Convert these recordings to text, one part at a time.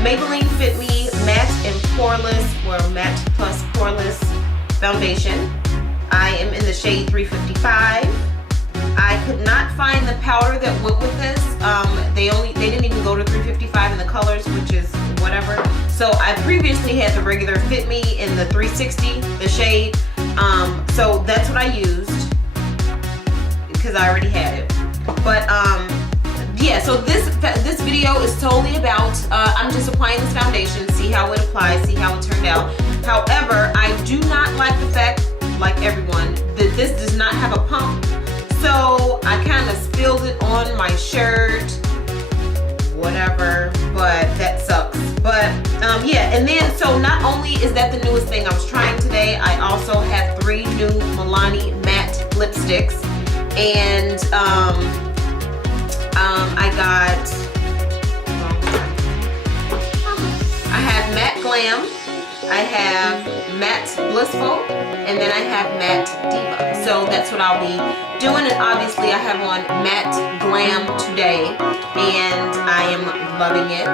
Maybelline Fit Me Matte and Poreless, or Matte Plus Poreless Foundation. I am in the shade 355. I could not find the powder that went with this. They didn't even go to 355 in the colors, which is whatever. So I previously had the regular Fit Me in the 360, the shade. So that's what I used because I already had it. But yeah, so this video is totally about I'm just applying this foundation, see how it applies, see how it turned out. However, I do not like the fact, like everyone, that this does not have a pump. So I kind of spilled it on my shirt, whatever, but that sucks. But yeah, and then so not only is that the newest thing I was trying today, I also have 3 new Milani matte lipsticks, and I have Matte Glam, I have Matte Blissful, and then I have Matte Diva. So that's what I'll be doing, and obviously I have on Matte Glam today, and I am loving it.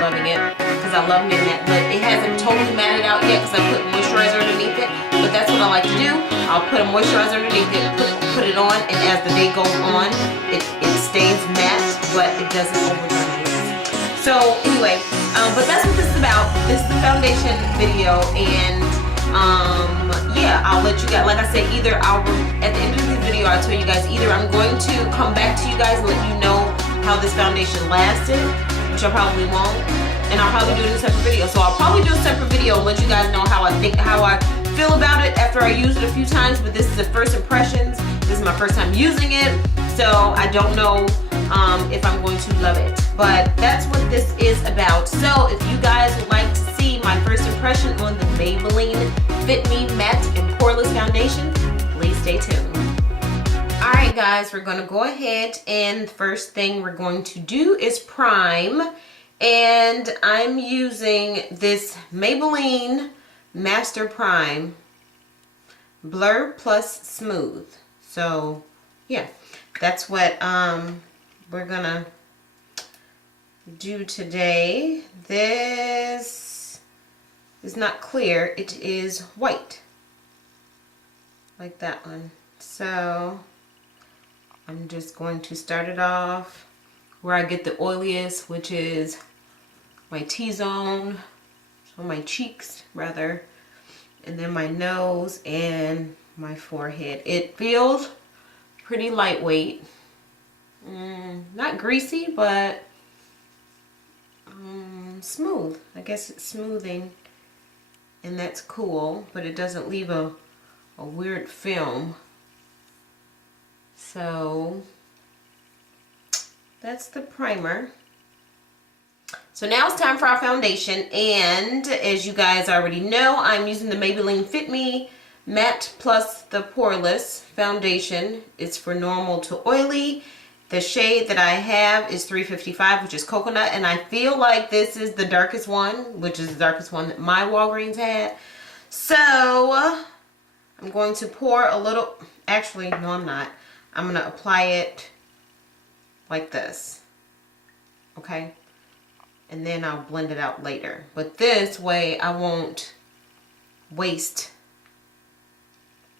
Loving it, because I love getting that lip. It hasn't totally matted out yet because I put moisturizer underneath it, but that's what I like to do. I'll put a moisturizer underneath it, put it on, and as the day goes on, it stays matte, but it doesn't overdone my lips. So anyway, but that's what this is about. This is the foundation video, and yeah, I'll let you guys, like I said, either at the end of the video I'll tell you guys, either I'm going to come back to you guys and let you know how this foundation lasted, which I probably won't, and I'll probably do it in a separate video. So I'll probably do a separate video and let you guys know how I feel about it after I used it a few times. But this is the first impressions. This is my first time using it, so I don't know if I'm going to love it. But that's what this is about. So if you guys would like to see my first impression on the Maybelline Fit Me Matte and Poreless Foundation, please stay tuned. Alright guys, we're going to go ahead, and the first thing we're going to do is prime. And I'm using this Maybelline Master Prime Blur Plus Smooth. So yeah, that's what we're gonna do today. This is not clear, it is white, like that one. So I'm just going to start it off where I get the oiliest, which is my T-zone, so my cheeks rather, and then my nose and my forehead. It feels pretty lightweight, not greasy, but smooth. I guess it's smoothing, and that's cool, but it doesn't leave a weird film. So that's the primer. So now it's time for our foundation, and as you guys already know, I'm using the Maybelline Fit Me Matte Plus the Poreless Foundation. It's for normal to oily. The shade that I have is 355, which is coconut, and I feel like this is the darkest one, which is the darkest one that my Walgreens had. So I'm going to pour a little, actually no I'm not. I'm going to apply it like this, okay? And then I'll blend it out later. But this way I won't waste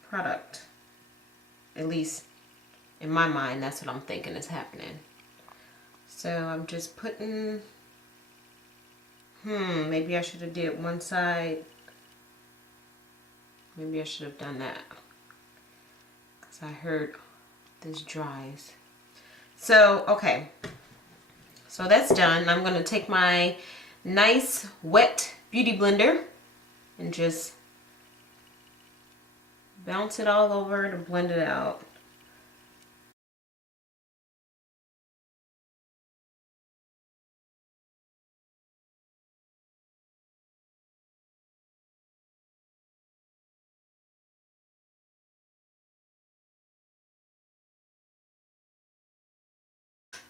product. At least in my mind, that's what I'm thinking is happening. So I'm just putting, maybe I should have did one side. Maybe I should have done that, because I heard this dries. So, okay. So that's done. I'm going to take my nice wet beauty blender and just bounce it all over to blend it out.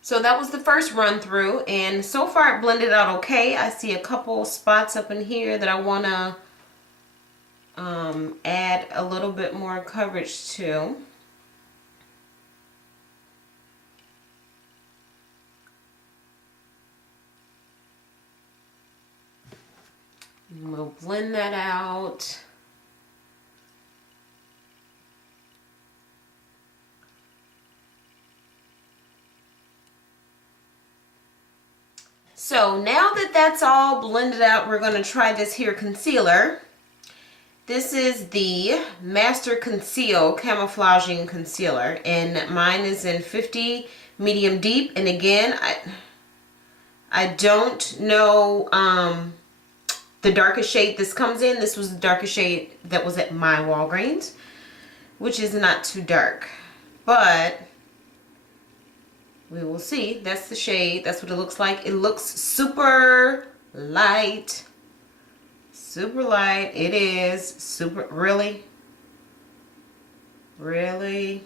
So that was the first run through, and so far it blended out okay. I see a couple spots up in here that I want to add a little bit more coverage to. And we'll blend that out. So now that that's all blended out, we're going to try this here concealer. This is the Master Conceal Camouflaging Concealer, and mine is in 50 Medium Deep. And again, I don't know the darkest shade this comes in. This was the darkest shade that was at my Walgreens, which is not too dark, but we will see. That's the shade. That's what it looks like. It looks super light. Super light. It is super. Really? Really?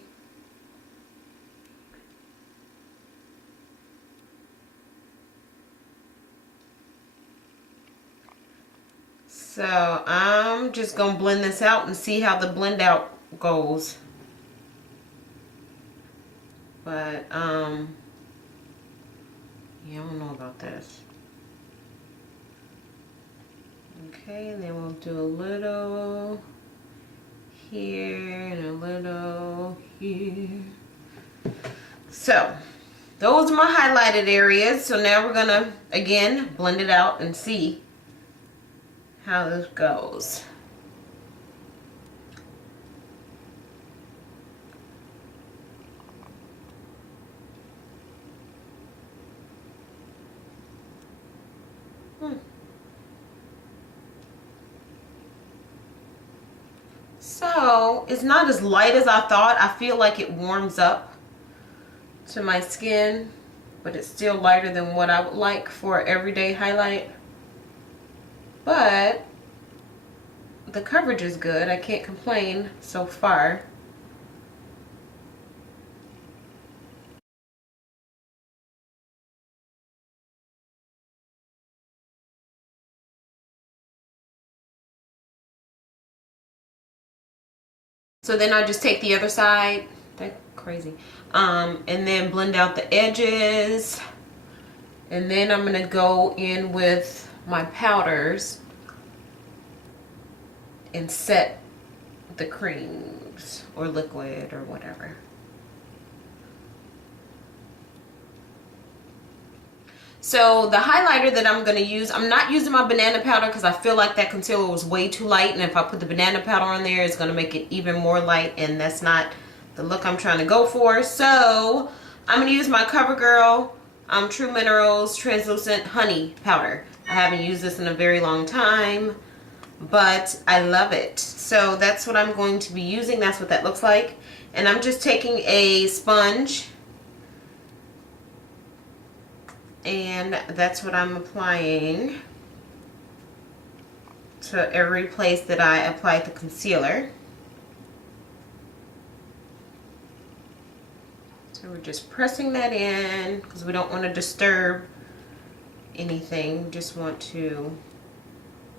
So I'm just going to blend this out and see how the blend out goes. But, yeah, I don't know about this. Okay, and then we'll do a little here and a little here. So, those are my highlighted areas. So now we're gonna, again, blend it out and see how this goes. So it's not as light as I thought. I feel like it warms up to my skin, but it's still lighter than what I would like for everyday highlight. But the coverage is good. I can't complain so far. So then I just take the other side. That's crazy. And then blend out the edges. And then I'm going to go in with my powders and set the creams or liquid or whatever. So the highlighter that I'm going to use, I'm not using my banana powder because I feel like that concealer was way too light, and if I put the banana powder on there, it's going to make it even more light, and that's not the look I'm trying to go for. So I'm going to use my CoverGirl True Minerals Translucent Honey Powder. I haven't used this in a very long time, but I love it. So that's what I'm going to be using. That's what that looks like. And I'm just taking a sponge, and that's what I'm applying to every place that I applied the concealer. So we're just pressing that in because we don't want to disturb anything. We just want to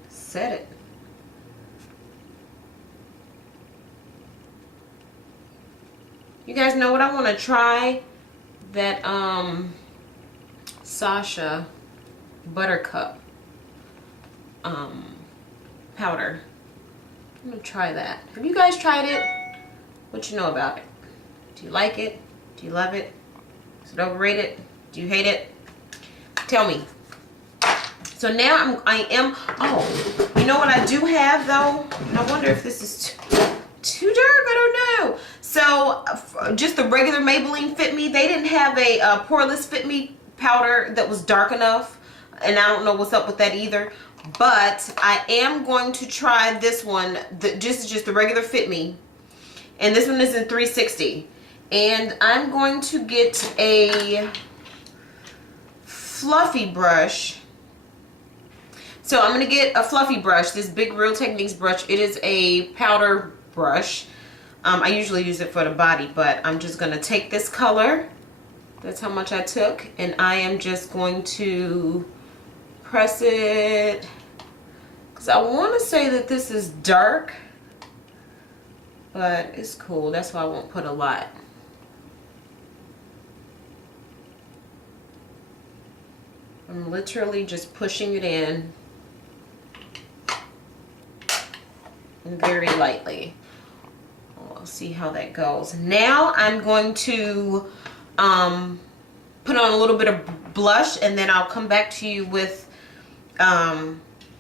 set it. You guys know what I want to try? That Sasha Buttercup powder. I'm gonna try that. Have you guys tried it? What you know about it? Do you like it? Do you love it? Is it overrated? Do you hate it? Tell me. So now oh, you know what I do have though? And I wonder if this is too dark, I don't know. So just the regular Maybelline Fit Me, they didn't have a poreless Fit Me powder that was dark enough, and I don't know what's up with that either. But I am going to try this one. Just the regular Fit Me, and this one is in 360. And I'm going to get a fluffy brush. So I'm going to get a fluffy brush, this big Real Techniques brush. It is a powder brush. I usually use it for the body, but I'm just going to take this color. That's how much I took, and I am just going to press it, because I want to say that this is dark, but it's cool. That's why I won't put a lot. I'm literally just pushing it in. very lightly. We'll see how that goes. Now I'm going to put on a little bit of blush, and then I'll come back to you with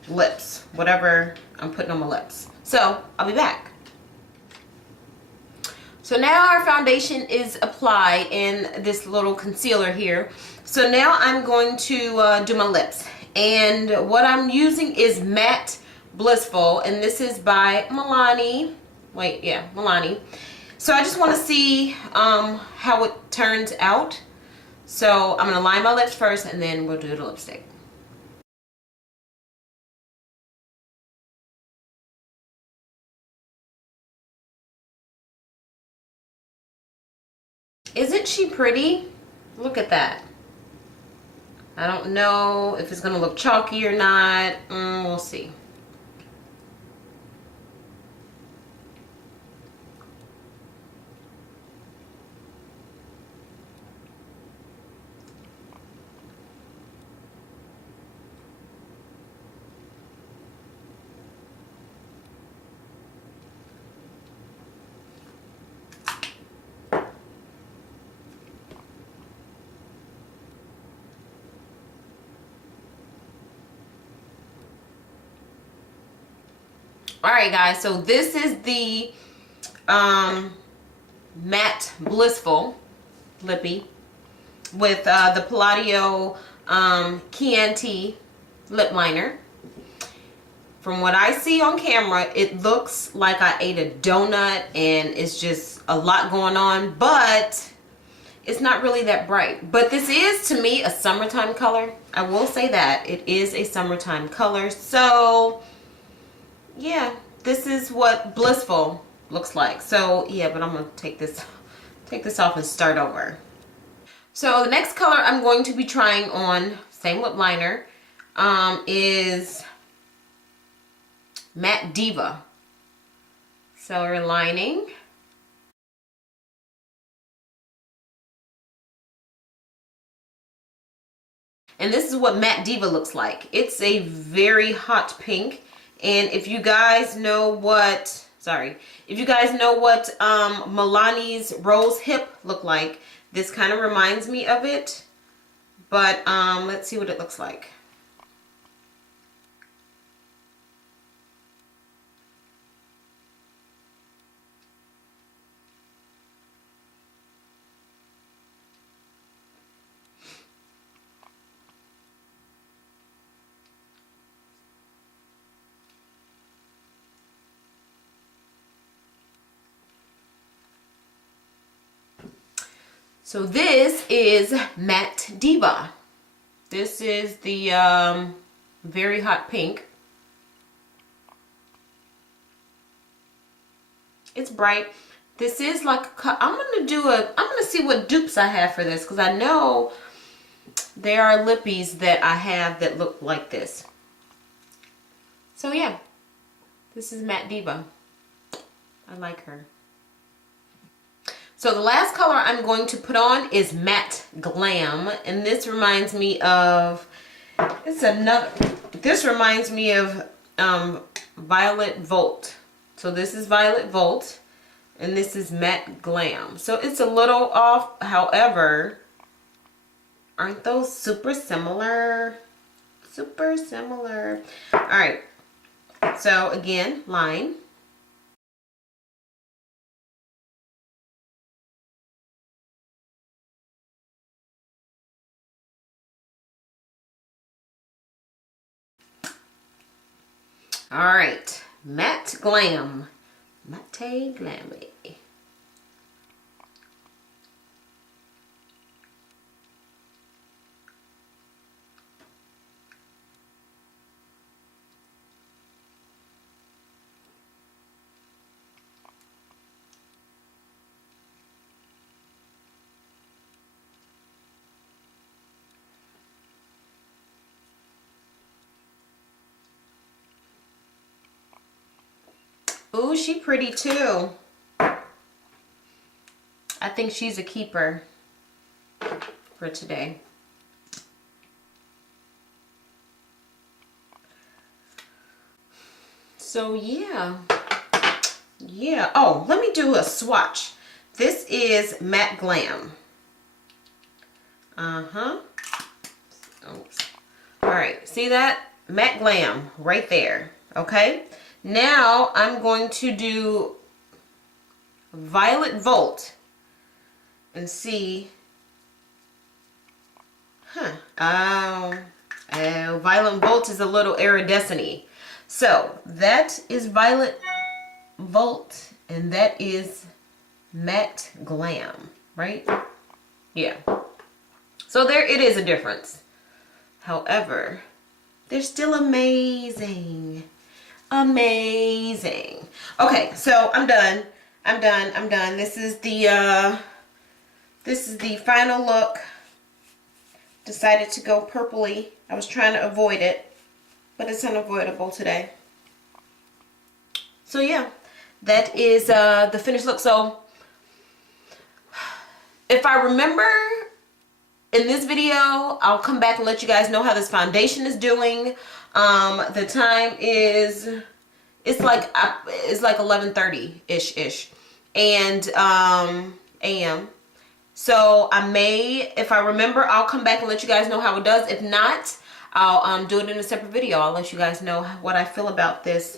lips, whatever I'm putting on my lips. So I'll be back. So now our foundation is applied in this little concealer here. So now I'm going to do my lips, and what I'm using is Matte Blissful, and this is by Milani. Wait, yeah, Milani. So I just want to see how it turns out. So I'm gonna line my lips first, and then we'll do the lipstick. Isn't she pretty? Look at that. I don't know if it's gonna look chalky or not. We'll see. Alright guys, so this is the Matte Blissful lippy with the Palladio Chianti lip liner. From what I see on camera, it looks like I ate a donut and it's just a lot going on, but it's not really that bright. But this is, to me, a summertime color. I will say that. It is a summertime color. So yeah, this is what Blissful looks like. So yeah, but I'm gonna take this off and start over. So the next color I'm going to be trying on, same lip liner, is Matte Diva. So we're lining. And this is what Matte Diva looks like. It's a very hot pink. And if you guys know what, Milani's Rose Hip look like, this kind of reminds me of it. But let's see what it looks like. So this is Matte Diva. This is the very hot pink. It's bright. This is like I'm gonna see what dupes I have for this, because I know there are lippies that I have that look like this. So yeah, this is Matte Diva. I like her. So the last color I'm going to put on is Matte Glam, and this reminds me of, this reminds me of Violet Volt. So this is Violet Volt, and this is Matte Glam. So it's a little off, however, aren't those super similar? Super similar. All right, so again, line. All right, Matte Glam. Matte Glammy. Ooh, she pretty too. I think she's a keeper for today. So yeah, yeah. Oh, let me do a swatch. This is Matte Glam. Uh-huh. Oops. All right, see that? Matte Glam right there. Okay. Now I'm going to do Violet Volt and see. Oh, Violet Volt is a little iridescent-y. So that is Violet Volt, and that is Matte Glam, right? Yeah. So there it is a difference. However, they're still amazing. Amazing. Okay, so I'm done. I'm done. This is the final look. Decided to go purpley. I was trying to avoid it, but it's unavoidable today. So yeah, that is the finished look. So if I remember in this video, I'll come back and let you guys know how this foundation is doing. The time is, it's like 11:30 ish, and a.m. So I may, if I remember, I'll come back and let you guys know how it does. If not, I'll do it in a separate video. I'll let you guys know what I feel about this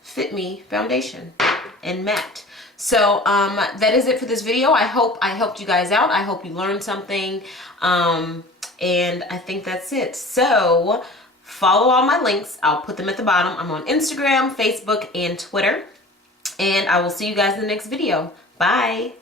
Fit Me foundation and matte. So that is it for this video. I hope I helped you guys out. I hope you learned something, and I think that's it. So follow all my links. I'll put them at the bottom. I'm on Instagram, Facebook, and Twitter, and I will see you guys in the next video. Bye.